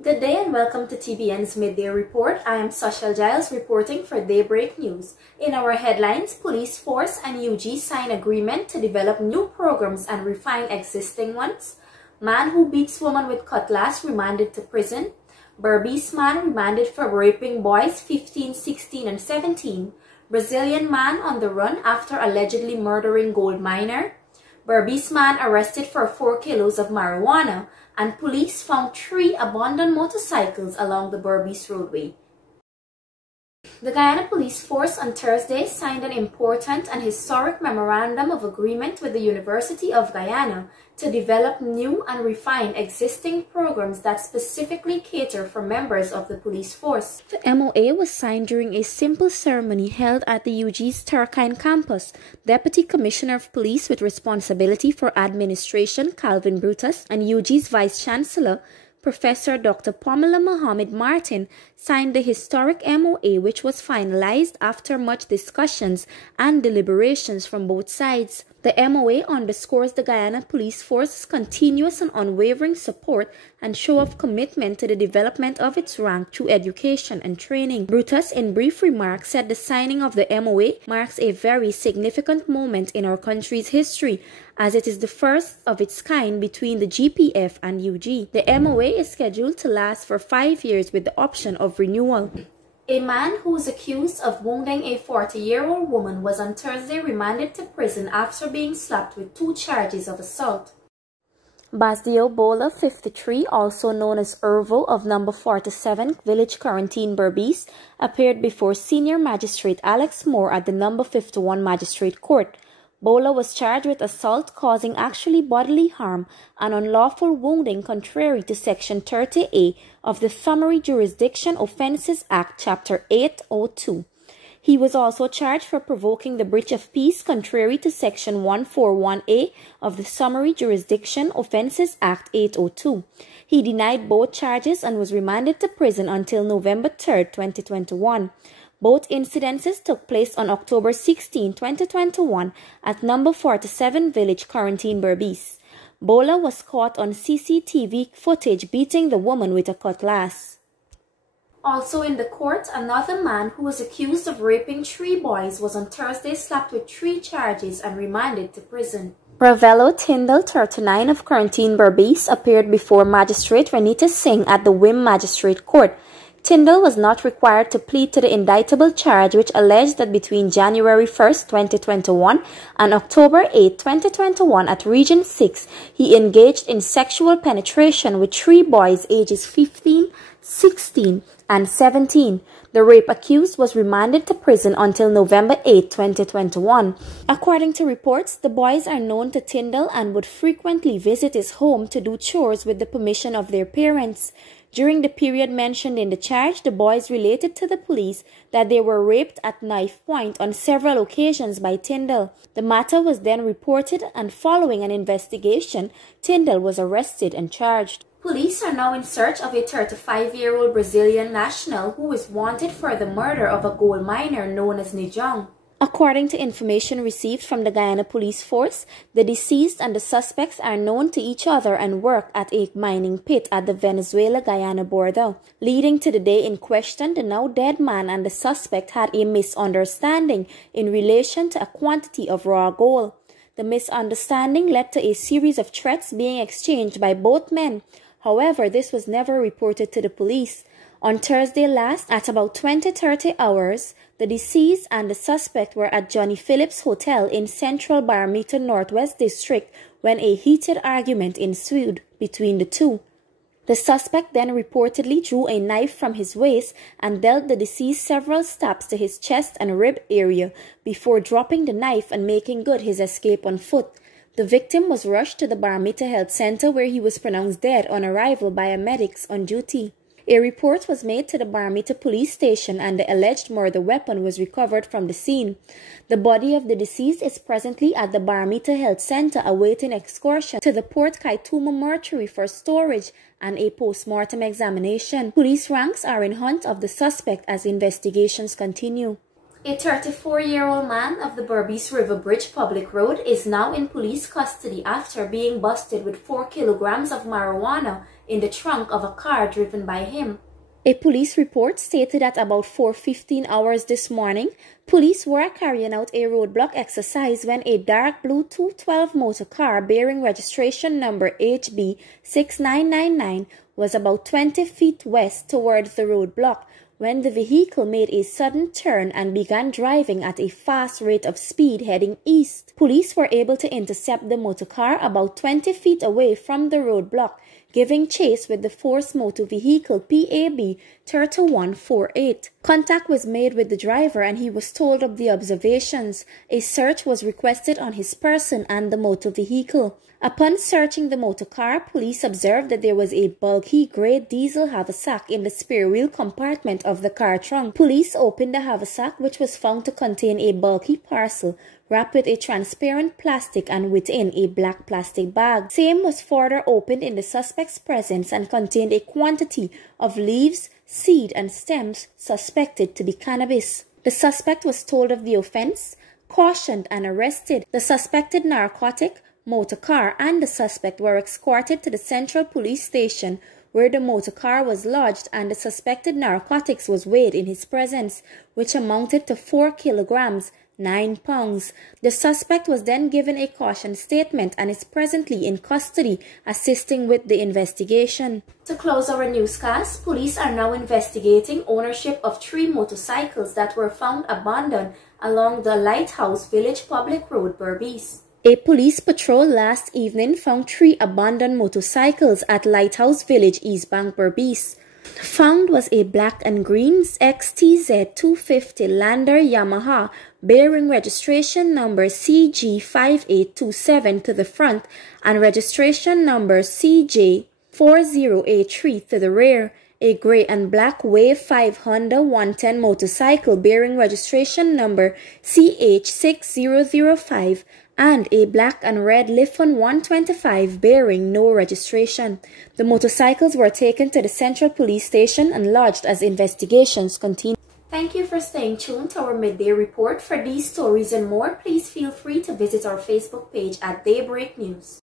Good day and welcome to TBN's Midday Report. I am Social Giles reporting for Daybreak News. In our headlines, Police Force and UG sign agreement to develop new programs and refine existing ones. Man who beats woman with cutlass remanded to prison. Berbice man remanded for raping boys 15, 16 and 17. Brazilian man on the run after allegedly murdering gold miner. Berbice man arrested for 4 kilos of marijuana, and police found 3 abandoned motorcycles along the Berbice roadway. The Guyana Police Force on Thursday signed an important and historic memorandum of agreement with the University of Guyana to develop new and refine existing programs that specifically cater for members of the police force. The MOA was signed during a simple ceremony held at the UG's Turkine campus. Deputy Commissioner of Police with responsibility for administration, Calvin Brutus, and UG's Vice Chancellor, Professor Dr. Pamela Mohamed Martin, signed the historic MOA, which was finalized after much discussions and deliberations from both sides. The MOA underscores the Guyana Police Force's continuous and unwavering support and show of commitment to the development of its rank through education and training. Brutus, in brief remarks, said the signing of the MOA marks a very significant moment in our country's history, as it is the first of its kind between the GPF and UG. The MOA is scheduled to last for 5 years with the option of renewal. A man who is accused of wounding a 40-year-old woman was on Thursday remanded to prison after being slapped with 2 charges of assault. Basdio Bola, 53, also known as Irvo of number 47 Village Quarantine Berbice, appeared before Senior Magistrate Alex Moore at the number 51 Magistrate Court. Bola was charged with assault causing actually bodily harm and unlawful wounding contrary to Section 30A of the Summary Jurisdiction Offences Act, Chapter 802. He was also charged for provoking the breach of peace contrary to Section 141A of the Summary Jurisdiction Offences Act 802. He denied both charges and was remanded to prison until November 3, 2021. Both incidences took place on October 16, 2021 at number 47 Village Quarantine Berbice. Bola was caught on CCTV footage beating the woman with a cutlass. Also in the court, another man who was accused of raping 3 boys was on Thursday slapped with 3 charges and remanded to prison. Ravello Tyndall, 39 of Quarantine Berbice, appeared before Magistrate Renita Singh at the Wim Magistrate Court. Tyndall was not required to plead to the indictable charge, which alleged that between January 1, 2021 and October 8, 2021 at Region 6, he engaged in sexual penetration with 3 boys ages 15, 16, and 17. The rape accused was remanded to prison until November 8, 2021. According to reports, the boys are known to Tyndall and would frequently visit his home to do chores with the permission of their parents. During the period mentioned in the charge, the boys related to the police that they were raped at knife point on several occasions by Tyndall. The matter was then reported, and following an investigation, Tyndall was arrested and charged. Police are now in search of a 35-year-old Brazilian national who is wanted for the murder of a gold miner known as Nijong. According to information received from the Guyana Police Force, the deceased and the suspects are known to each other and work at a mining pit at the Venezuela-Guyana border. Leading to the day in question, the now dead man and the suspect had a misunderstanding in relation to a quantity of raw gold. The misunderstanding led to a series of threats being exchanged by both men. However, this was never reported to the police. On Thursday last, at about 20:30 hours, the deceased and the suspect were at Johnny Phillips Hotel in Central Barometer Northwest District when a heated argument ensued between the two. The suspect then reportedly drew a knife from his waist and dealt the deceased several stabs to his chest and rib area before dropping the knife and making good his escape on foot. The victim was rushed to the Barometer Health Center where he was pronounced dead on arrival by a medics on duty. A report was made to the Barometer police station and the alleged murder weapon was recovered from the scene. The body of the deceased is presently at the Barometer Health Center awaiting excursion to the Port Kaituma mortuary for storage and a post-mortem examination. Police ranks are in hunt of the suspect as investigations continue. A 34-year-old man of the Berbice River Bridge Public Road is now in police custody after being busted with 4 kilograms of marijuana in the trunk of a car driven by him. A police report stated that about 4:15 hours this morning, police were carrying out a roadblock exercise when a dark blue 212 motor car bearing registration number HB6999 was about 20 feet west towards the roadblock when the vehicle made a sudden turn and began driving at a fast rate of speed heading east. Police were able to intercept the motor car about 20 feet away from the roadblock, giving chase with the forced motor vehicle PAB 3148. Contact was made with the driver and he was told of the observations. A search was requested on his person and the motor vehicle. Upon searching the motor car, police observed that there was a bulky grey diesel haversack in the spare wheel compartment of the car trunk. Police opened the haversack, which was found to contain a bulky parcel wrapped with a transparent plastic and within a black plastic bag. Same was further opened in the suspect's presence and contained a quantity of leaves, seed and stems suspected to be cannabis. The suspect was told of the offense, cautioned and arrested. The suspected narcotic, motor car and the suspect were escorted to the Central Police Station where the motor car was lodged and the suspected narcotics was weighed in his presence, which amounted to 4 kilograms, 9 pounds. The suspect was then given a caution statement and is presently in custody, assisting with the investigation. To close our newscast, police are now investigating ownership of 3 motorcycles that were found abandoned along the Lighthouse Village Public Road, Berbice. A police patrol last evening found 3 abandoned motorcycles at Lighthouse Village, East Bank, Berbice. Found was a black and green XTZ 250 Lander Yamaha bearing registration number CG5827 to the front and registration number CJ4083 to the rear. A grey and black Wave 5 Honda 110 motorcycle bearing registration number CH6005 and a black and red Lifon 125 bearing no registration. The motorcycles were taken to the Central Police Station and lodged as investigations continue. Thank you for staying tuned to our midday report. For these stories and more, please feel free to visit our Facebook page at Daybreak News.